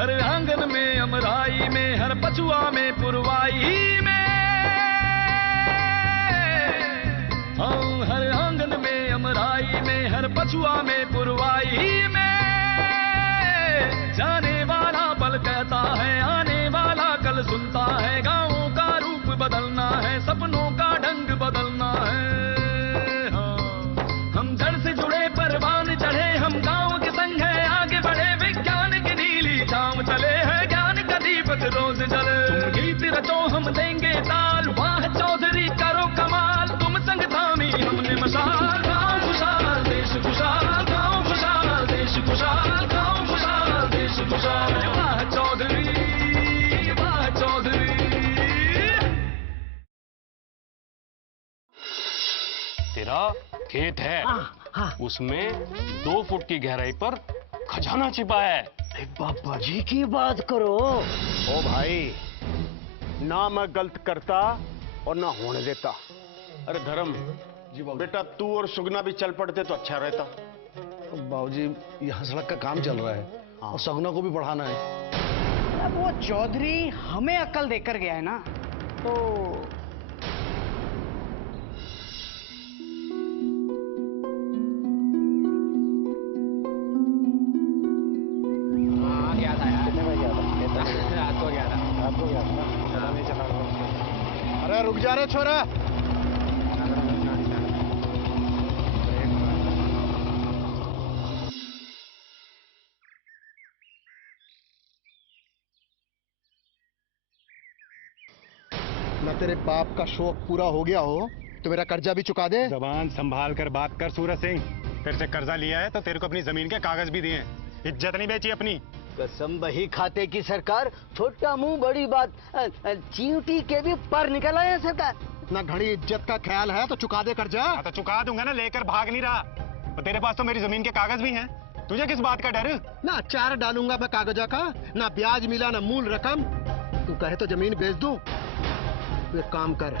हर आंगन में अमराई में, हर पछुआ में पुरवाई में, हाँ हर आंगन में अमराई में, हर पछुआ में पुरवाई में, जाने वाला पल कहता है, आने वाला कल सुनता है, गाँवों का रूप बदलना है, सपनों का ढंग बदलना है, हाँ हम जड़ से जुड़े परवान चढ़े, हम गाँव के संग है आगे बढ़े, विज्ञान की नीली छांव चले हैं, ज्ञान का दीपक रोज जले, तुम गीत रचो हम देंगे ताल, वाह चौधरी करो कमाल, तुम संग थामी हमने मशाल, गाँव खुशहाल देश खुशहाल, गाँव खुशहाल देश खुशहाल, गाँव खुशहाल देश खुशहाल, वाह चौधरी, वाह चौधरी। तेरा खेत है, उसमें 2 फुट की गहराई पर खजाना छिपा है। बाबा जी की बात करो। ओ भाई, ना मैं गलत करता और ना होने देता। अरे धर्म जी बाबू, बेटा तू और सुगना भी चल पड़ते तो अच्छा रहता। बाबूजी यहाँ सड़क का काम चल रहा है और सगुना को भी बढ़ाना है। अब वो चौधरी हमें अक्ल देकर गया है ना, तो अरे रुक जा रे छोरा। न तेरे बाप का शौक पूरा हो गया हो तो मेरा कर्जा भी चुका दे। जबान संभाल कर बात कर सूरज सिंह। तेरे से कर्जा लिया है तो तेरे को अपनी जमीन के कागज भी दिए, इज्जत नहीं बेची अपनी। कसम बही खाते की सरकार, छोटा मुंह बड़ी बात, चींटी के भी पर निकल आए सरकार। ना घड़ी इज्जत का ख्याल है तो चुका दे कर्जा। तो चुका दूंगा ना, लेकर भाग नहीं रहा। तो तेरे पास तो मेरी जमीन के कागज भी हैं, तुझे किस बात का डर? ना अचार डालूंगा मैं कागजा का, ना ब्याज मिला ना मूल रकम। तू कहे तो जमीन बेच दूं। तू एक काम कर,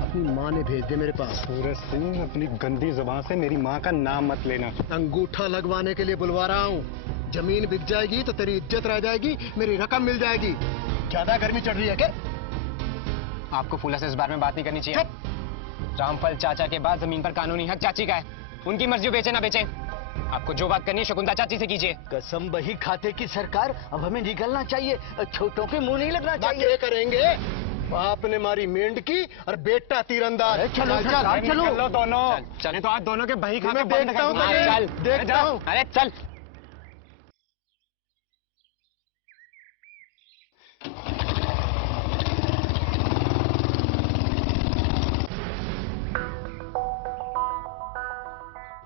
अपनी माँ ने भेज दे मेरे पास। सूरज सिंह, अपनी गंदी जुबान से मेरी माँ का नाम मत लेना। अंगूठा लगवाने के लिए बुलवा रहा हूँ। जमीन बिक जाएगी तो तेरी इज्जत रह जाएगी, मेरी रकम मिल जाएगी। ज्यादा गर्मी चढ़ रही है क्या? आपको फूला से इस बारे में बात नहीं करनी चाहिए। रामफल चाचा के बाद जमीन पर कानूनी हक चाची का है, उनकी मर्जी बेचे ना बेचे। आपको जो बात करनी है शकुंतला चाची से कीजिए। कसम बही खाते की सरकार, अब हमें निकलना चाहिए, छोटों के मुंह नहीं लगना चाहिए। क्या करेंगे? बाप ने मारी मेंढकी और बेटा तीरंदाज। चलो चलो चलो दोनों, चले तो आज दोनों के बही खा के देखता हूँ, देखता हूँ। अरे चल।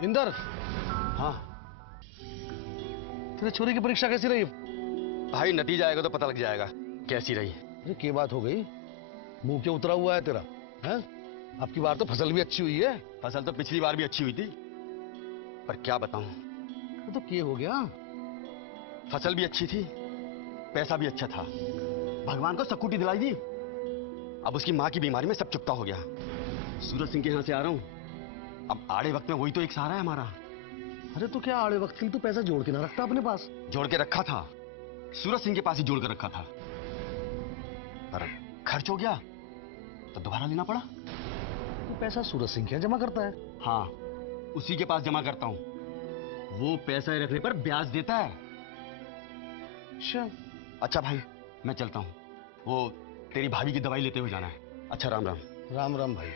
इंदर, हाँ तेरे छोरी की परीक्षा कैसी रही? भाई, नतीजा आएगा तो पता लग जाएगा कैसी रही। अरे क्या बात हो गई? मुंह क्यों उतरा हुआ है तेरा? हैं? आपकी बार तो फसल भी अच्छी हुई है। फसल तो पिछली बार भी अच्छी हुई थी, पर क्या बताऊं। तो क्या हो गया? फसल भी अच्छी थी, पैसा भी अच्छा था, भगवान को सकुटी दिलाई दी। अब उसकी माँ की बीमारी में सब चुकता हो गया। सूरज सिंह के यहाँ से आ रहा हूँ, अब आड़े वक्त में वही तो एक सहारा है हमारा। अरे तो क्या आड़े वक्त के लिए तू पैसा जोड़ के ना रखता अपने पास? जोड़ के रखा था, सूरज सिंह के पास ही जोड़ कर रखा था, पर खर्च हो गया तो दोबारा लेना पड़ा। तो पैसा सूरज सिंह के यहाँ जमा करता है? हाँ, उसी के पास जमा करता हूँ। वो पैसा रखने पर ब्याज देता है। अच्छा भाई, मैं चलता हूँ, वो तेरी भाभी की दवाई लेते हुए जाना है। अच्छा, राम राम। राम राम भाई।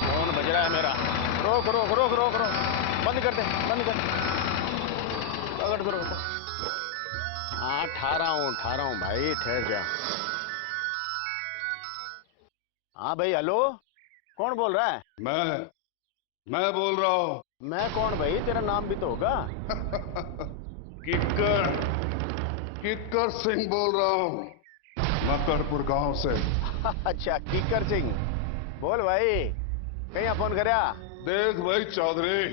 फोन बज रहा है मेरा। रोक रोक रोक रोक रोक, बंद कर दे, बंद कर दे, पकड़ दो, रोक। हाँ, ठा रहा हूँ भाई, ठहर जा। हाँ भाई, हेलो, कौन बोल रहा है? मैं बोल रहा हूँ। मैं कौन भाई? तेरा नाम भी तो होगा। किक्कर सिंह बोल रहा हूँ, मकरपुर गांव से। अच्छा, किक्कर सिंह, बोल भाई, कहीं फोन करया? देख भाई चौधरी,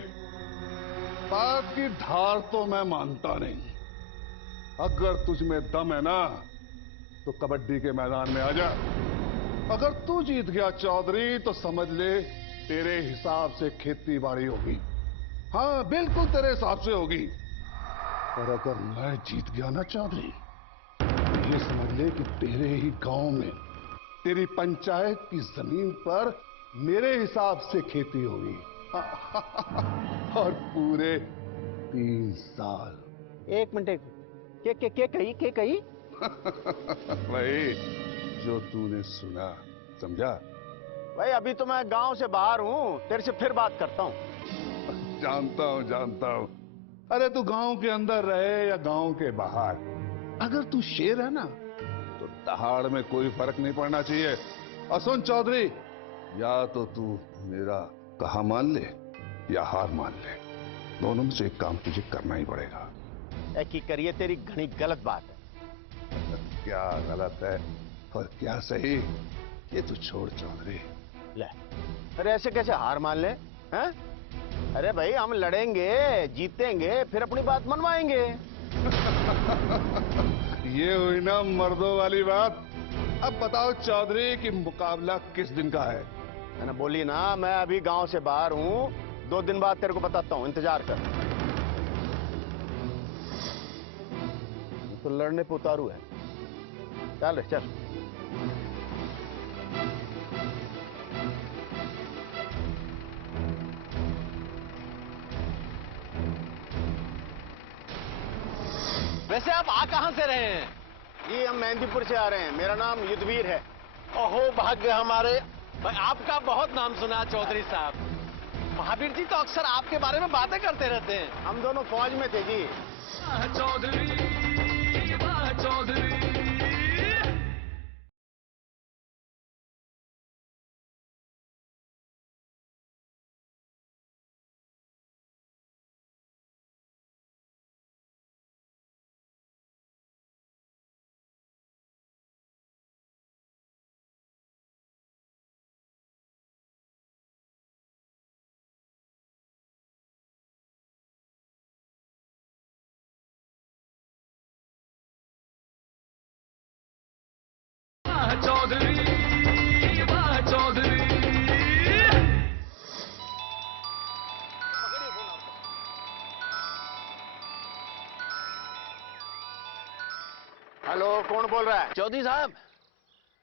बात की धार तो मैं मानता नहीं, अगर तुझ में दम है ना तो कबड्डी के मैदान में आ जा। अगर तू जीत गया चौधरी तो समझ ले तेरे हिसाब से खेती बाड़ी होगी। हाँ बिल्कुल तेरे हिसाब से होगी। और अगर मैं जीत गया ना चौधरी तो ये समझ ले कि तेरे ही गांव में तेरी पंचायत की जमीन पर मेरे हिसाब से खेती होगी। और पूरे 3 साल। एक मिनट, के कही भाई जो तूने सुना समझा? भाई अभी तो मैं गांव से बाहर हूँ, तेरे से फिर बात करता हूँ। जानता हूं। अरे तू गांव के अंदर रहे या गांव के बाहर, अगर तू शेर है ना तो दहाड़ में कोई फर्क नहीं पड़ना चाहिए। और सुन चौधरी, या तो तू मेरा कहा मान ले या हार मान ले, दोनों में से एक काम तुझे करना ही पड़ेगा। की करिए तेरी घनी गलत बात है। क्या गलत है और क्या सही ये तू छोड़ चौधरी। ले, अरे ऐसे कैसे हार मान ले हैं? अरे भाई हम लड़ेंगे, जीतेंगे, फिर अपनी बात मनवाएंगे। ये हुई ना मर्दों वाली बात। अब बताओ चौधरी कि मुकाबला किस दिन का है? मैंने बोली ना, मैं अभी गांव से बाहर हूँ, 2 दिन बाद तेरे को बताता हूँ, इंतजार कर। तो लड़ने पे उतारू है। चल रे चल। वैसे आप आ कहां से रहे हैं? जी हम मेहंदीपुर से आ रहे हैं, मेरा नाम युद्धवीर है। ओहो भाग्य हमारे। भाई आपका बहुत नाम सुना चौधरी साहब। महावीर जी तो अक्सर आपके बारे में बातें करते रहते हैं। हम दोनों फौज में थे जी। वाह चौधरी, वाह चौधरी। वाह चौधरी, वाह चौधरी। हेलो, कौन बोल रहा है? चौधरी साहब,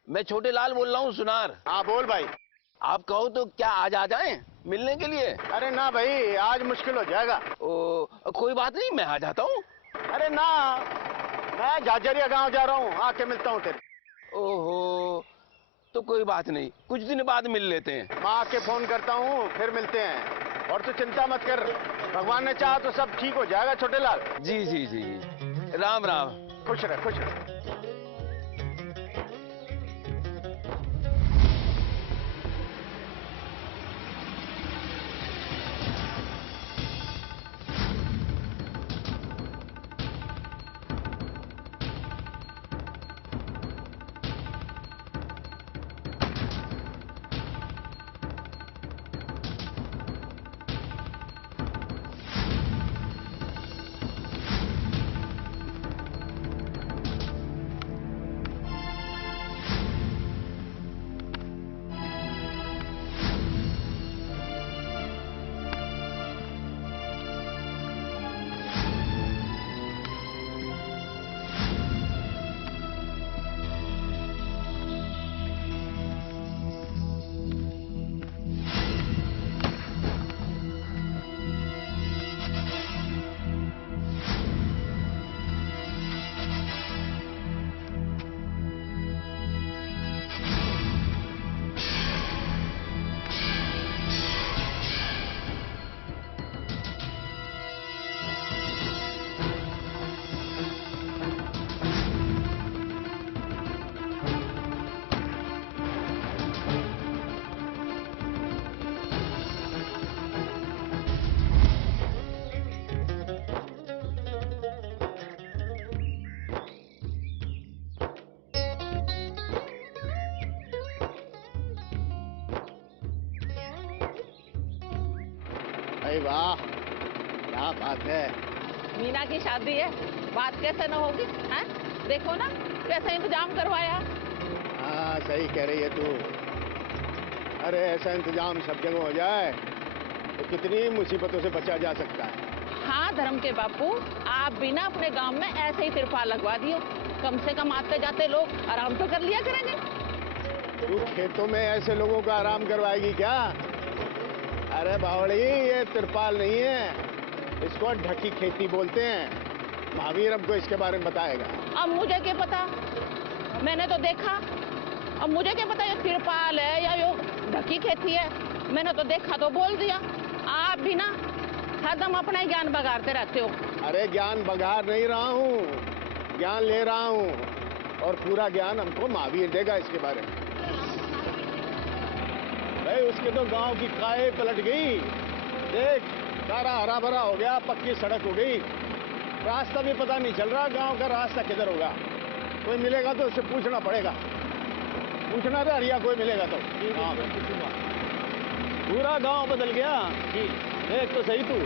मैं छोटे लाल बोल रहा हूँ, सुनार। हाँ बोल भाई। आप कहो तो क्या आज आ जाएं मिलने के लिए? अरे ना भाई, आज मुश्किल हो जाएगा। कोई बात नहीं, मैं आ जाता हूँ। अरे ना, मैं झाझरिया गांव जा रहा हूँ, आके मिलता हूँ तेरे। ओहो, तो कोई बात नहीं, कुछ दिन बाद मिल लेते हैं। मैं आके फोन करता हूँ, फिर मिलते हैं। और तू चिंता मत कर, भगवान ने चाहा तो सब ठीक हो जाएगा छोटे लाल। जी जी जी, राम राम। खुश रह, खुश रह। अरे वाह, क्या बात है। मीना की शादी है, बात कैसे न होगी? हैं? देखो ना कैसा इंतजाम करवाया। हाँ सही कह रही है तू। अरे ऐसा इंतजाम सब जगह हो जाए तो कितनी मुसीबतों से बचा जा सकता है। हाँ धर्म के बापू, आप भी ना अपने गांव में ऐसे ही तिरपाल लगवा दियो, कम से कम आते जाते लोग आराम तो कर लिया करेंगे। तू खेतों में ऐसे लोगों का आराम करवाएगी क्या? अरे बावड़ी, ये तिरपाल नहीं है, इसको ढकी खेती बोलते हैं। महावीर हमको इसके बारे में बताएगा। अब मुझे क्या पता, मैंने तो देखा। अब मुझे क्या पता ये तिरपाल है या यो ढकी खेती है। मैंने तो देखा तो बोल दिया। आप भी ना हरदम अपना ही ज्ञान बगाड़ते रहते हो। अरे ज्ञान बगाड़ नहीं रहा हूँ, ज्ञान ले रहा हूँ, और पूरा ज्ञान हमको महावीर देगा इसके बारे में। भाई उसके तो गांव की काए पलट गई। देख सारा हरा भरा हो गया, पक्की सड़क हो गई, रास्ता भी पता नहीं चल रहा गांव का रास्ता किधर होगा। कोई मिलेगा तो उससे पूछना पड़ेगा, पूछना था हरिया कोई मिलेगा तो। हाँ पूरा गांव बदल गया। देख तो सही तू।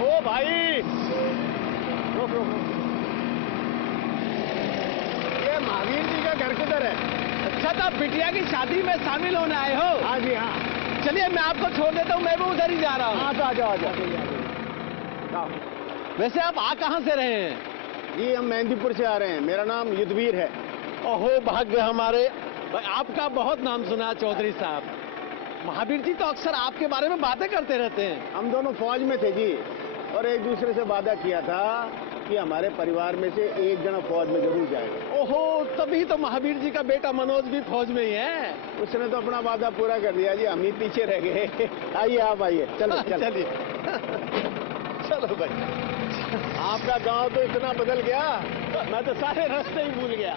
ओ भाई रुक रुक रुक। ये महावीर जी का घर किधर है? अच्छा तो आप बिटिया की शादी में शामिल होने आए हो? हाँ जी हाँ। चलिए मैं आपको छोड़ देता हूँ, मैं भी उधर ही जा रहा हूँ। हाँ तो आ जाओ आ जाओ। वैसे आप आ कहाँ से रहे हैं? जी हम मेहंदीपुर से आ रहे हैं, मेरा नाम युद्धवीर है। ओहो भाग्य हमारे, भाई आपका बहुत नाम सुना है चौधरी साहब। महावीर जी तो अक्सर आपके बारे में बातें करते रहते हैं। हम दोनों फौज में थे जी, और एक दूसरे से वादा किया था कि हमारे परिवार में से एक जना फौज में जरूर जाएगा। ओहो तभी तो महावीर जी का बेटा मनोज भी फौज में ही है। उसने तो अपना वादा पूरा कर दिया जी, हम ही पीछे रह गए। आइए आप आइए, चलो चलिए चलो भाई। आपका गांव तो इतना बदल गया, मैं तो सारे रास्ते ही भूल गया।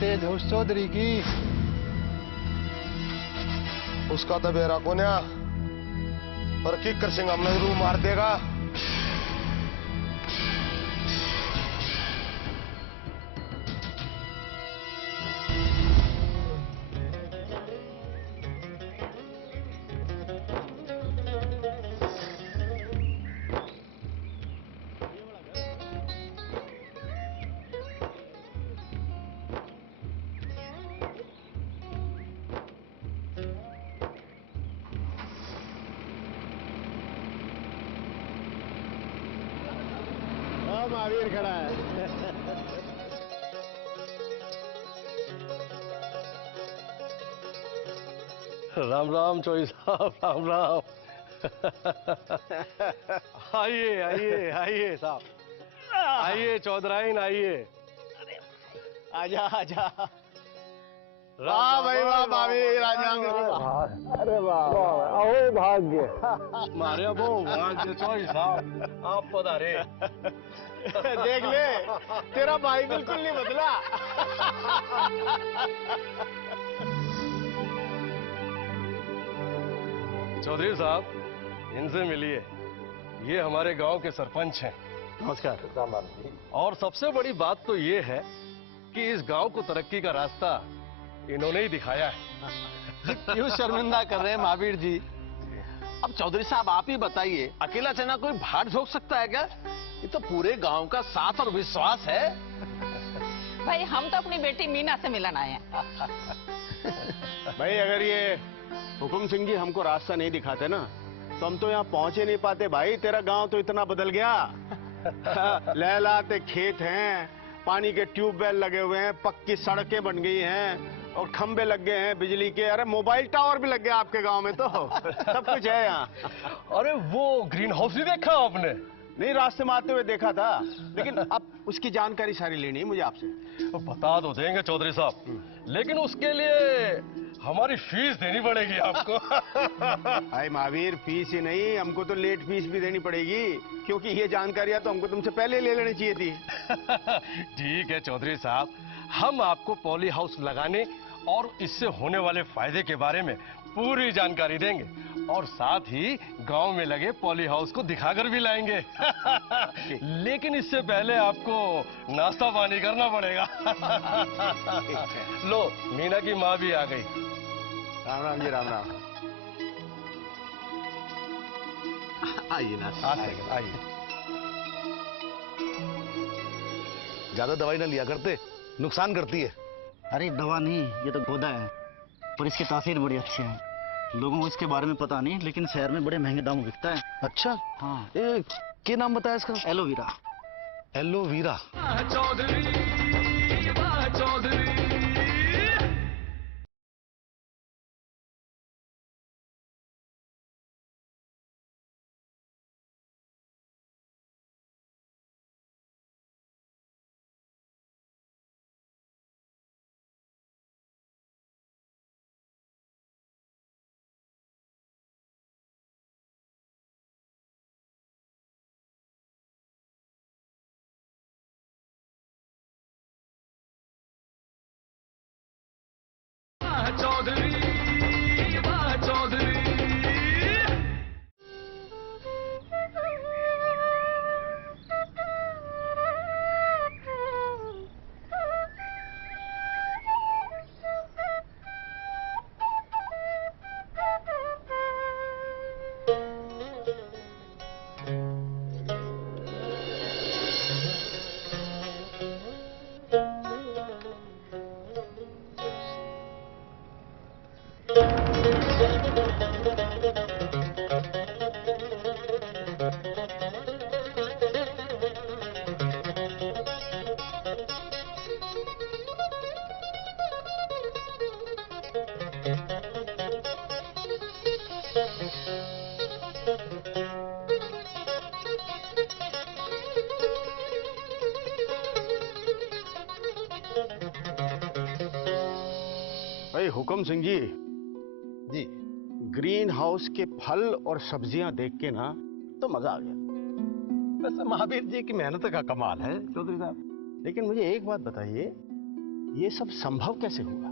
तेज हो चौधरी की। उसका तो बेरा कोन्या, पर किकर सिंह हमने जरूर मार देगा। महावीर खड़ा है। राम राम चौधरी साहब, राम राम। आइए आइए आइए साहब, आइए चौधराइन आइए। आजा आजा। वाह भाई वाह, महावीर आजा। अरे वाह, अहो भाग्य। मारे वो भाग्य चौधरी साहब, आप पधारे। देख ले, तेरा भाई बिल्कुल नहीं बदला। चौधरी साहब इनसे मिलिए, ये हमारे गांव के सरपंच हैं। नमस्कार। और सबसे बड़ी बात तो ये है कि इस गांव को तरक्की का रास्ता इन्होंने ही दिखाया है। क्यों शर्मिंदा कर रहे हैं महावीर जी? अब चौधरी साहब आप ही बताइए, अकेला चना कोई भाड़ झोंक सकता है क्या? ये तो पूरे गांव का साथ और विश्वास है। भाई हम तो अपनी बेटी मीना से मिलन आए हैं। भाई अगर ये हुकुम सिंह जी हमको रास्ता नहीं दिखाते ना तो हम तो यहाँ पहुंच ही नहीं पाते। भाई तेरा गांव तो इतना बदल गया। लहलाते खेत हैं, पानी के ट्यूबवेल लगे हुए हैं, पक्की सड़कें बन गई हैं और खंबे लग गए हैं बिजली के। अरे मोबाइल टावर भी लग गया आपके गांव में तो। सब कुछ है यहाँ। अरे वो ग्रीन हाउस ही देखा आपने? नहीं, रास्ते में आते हुए देखा था, लेकिन अब उसकी जानकारी सारी लेनी है मुझे आपसे। बता तो देंगे चौधरी साहब, लेकिन उसके लिए हमारी फीस देनी पड़ेगी आपको। भाई महावीर, फीस ही नहीं, हमको तो लेट फीस भी देनी पड़ेगी, क्योंकि ये जानकारियां तो हमको तुमसे पहले ले लेनी चाहिए थी। ठीक है चौधरी साहब, हम आपको पॉली हाउस लगाने और इससे होने वाले फायदे के बारे में पूरी जानकारी देंगे और साथ ही गांव में लगे पॉली हाउस को दिखाकर भी लाएंगे। लेकिन इससे पहले आपको नाश्ता पानी करना पड़ेगा। लो, मीना की माँ भी आ गई। राम राम जी, राम राम। आइए ना, आइए। ज्यादा दवाई ना लिया करते, नुकसान करती है। अरे दवा नहीं, ये तो गोदा है, पर इसकी तासीर बड़ी अच्छी है। लोगों को इसके बारे में पता नहीं, लेकिन शहर में बड़े महंगे दाम में बिकता है। अच्छा, हाँ। क्या नाम बताया इसका? एलोवेरा। एलोवेरा। चौधरी, वाह चौधरी। चौधरी, वाह चौधरी। भाई हुकुम सिंह जी, जी, ग्रीन हाउस के फल और सब्जियां देख के ना तो मजा आ गया। वैसे महावीर जी की मेहनत का कमाल है चौधरी साहब। लेकिन मुझे एक बात बताइए, ये सब संभव कैसे हुआ?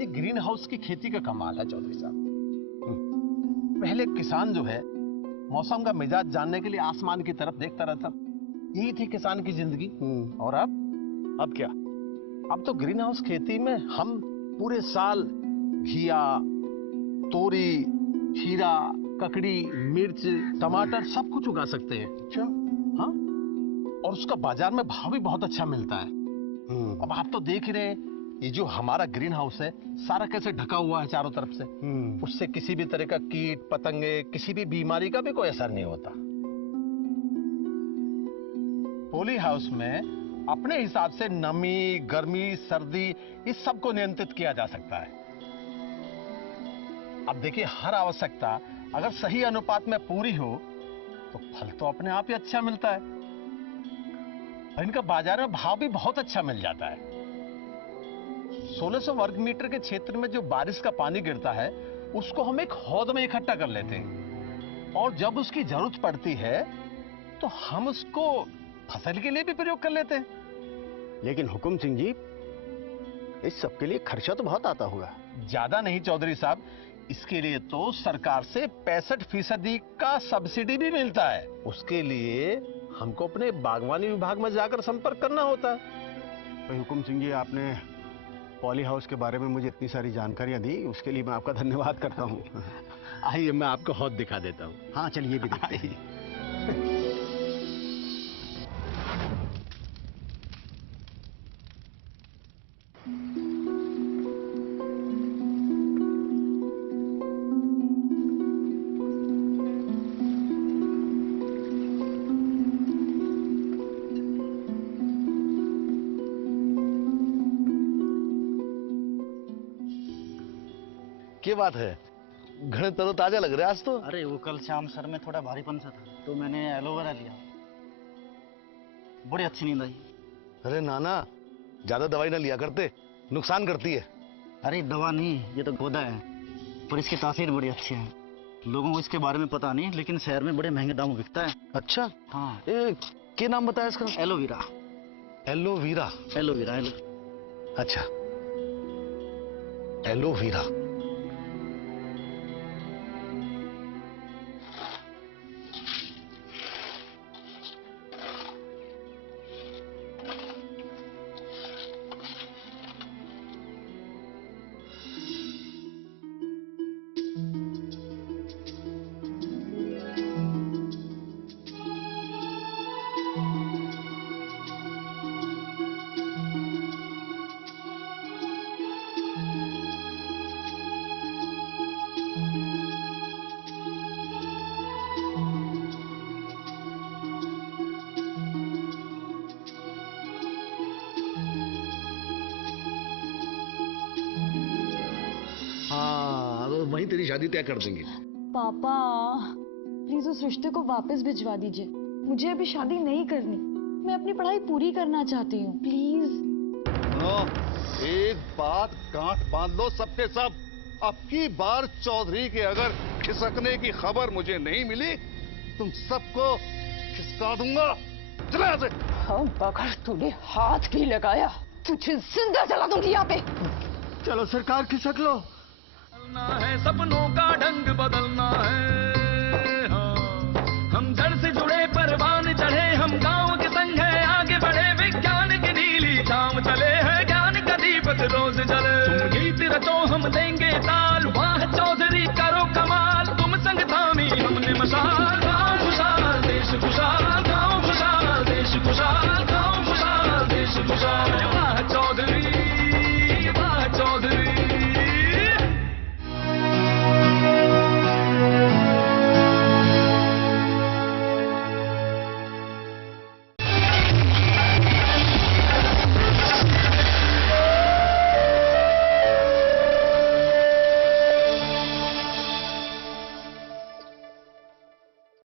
ये ग्रीन हाउस की खेती का कमाल है चौधरी साहब। पहले किसान जो है मौसम का मिजाज जानने के लिए आसमान की तरफ देखता रहता, यही थी किसान की जिंदगी। और अब क्या? अब तो ग्रीन हाउस खेती में हम पूरे साल घिया, तोरी, खीरा, ककड़ी, मिर्च, टमाटर सब कुछ उगा सकते हैं। अच्छा। हाँ, और उसका बाजार में भाव भी बहुत अच्छा मिलता है। अब आप तो देख ही रहे हैं, ये जो हमारा ग्रीन हाउस है सारा कैसे ढका हुआ है चारों तरफ से। उससे किसी भी तरह का कीट पतंगे, किसी भी बीमारी का भी कोई असर नहीं होता। पॉली हाउस में अपने हिसाब से नमी, गर्मी, सर्दी इस सब को नियंत्रित किया जा सकता है। अब देखिए, हर आवश्यकता अगर सही अनुपात में पूरी हो तो फल तो अपने आप ही अच्छा मिलता है और इनका बाजार में भाव भी बहुत अच्छा मिल जाता है। 1600 वर्ग मीटर के क्षेत्र में जो बारिश का पानी गिरता है उसको हम एक हौद में इकट्ठा कर लेते हैं और जब उसकी जरूरत पड़ती है तो हम उसको फसल के लिए भी प्रयोग कर लेते हैं। लेकिन हुकुम सिंह जी, इस सब के लिए खर्चा तो बहुत आता होगा। ज्यादा नहीं चौधरी साहब, इसके लिए तो सरकार से 65% का सब्सिडी भी मिलता है। उसके लिए हमको अपने बागवानी विभाग में जाकर संपर्क करना होता है। भाई हुकुम सिंह जी, आपने पॉली हाउस के बारे में मुझे इतनी सारी जानकारियां दी, उसके लिए मैं आपका धन्यवाद करता हूँ। आइए मैं आपको हौद दिखा देता हूँ। हाँ चलिए भी दिखते हैं। क्या बात है, घने तरोताजा लग रहा है आज तो। अरे वो कल शाम सर में थोड़ा भारीपन सा था तो मैंने एलोवेरा लिया, बड़ी अच्छी नींद आई। अरे नाना, ज्यादा दवाई ना लिया करते, नुकसान करती है। अरे दवा नहीं, ये तो पौधा है, पर इसकी तासीर बड़ी अच्छी है। लोगों को इसके बारे में पता नहीं, लेकिन शहर में बड़े महंगे दाम में बिकता है। अच्छा, हाँ। क्या नाम बताया इसका? एलोवेरा। एलोवेरा? एलोवेरा। अच्छा, एलोवेरा। हाँ, तो वहीं तेरी शादी तय कर देंगे। पापा प्लीज उस रिश्ते को वापस भिजवा दीजिए, मुझे अभी शादी नहीं करनी, मैं अपनी पढ़ाई पूरी करना चाहती हूँ, प्लीज। एक बात गांठ बांध लो सबके सब, अब की बार चौधरी के अगर खिसकने की खबर मुझे नहीं मिली, तुम सबको खिसका दूंगा। चले यहाँ से। अगर तूने हाथ भी लगाया तुझे जिंदा जला दूंगी यहाँ पे। चलो सरकार, खिसक लो। बदलना है, सपनों का ढंग बदलना है। हाँ। हम जड़ से जुड़े परवान चढ़े, हम गांव के संग है आगे बढ़े, विज्ञान की नीली छांव चले हैं, ज्ञान का दीपक रोज जले। तुम गीत रचो हम देंगे ताल, वाह चौधरी करो कमाल, तुम संग थामी हमने मशाल। गाँव खुशहाल देश खुशहाल, गाँव खुशहाल देश खुशहाल, गाँव खुशहाल देश खुशहाल।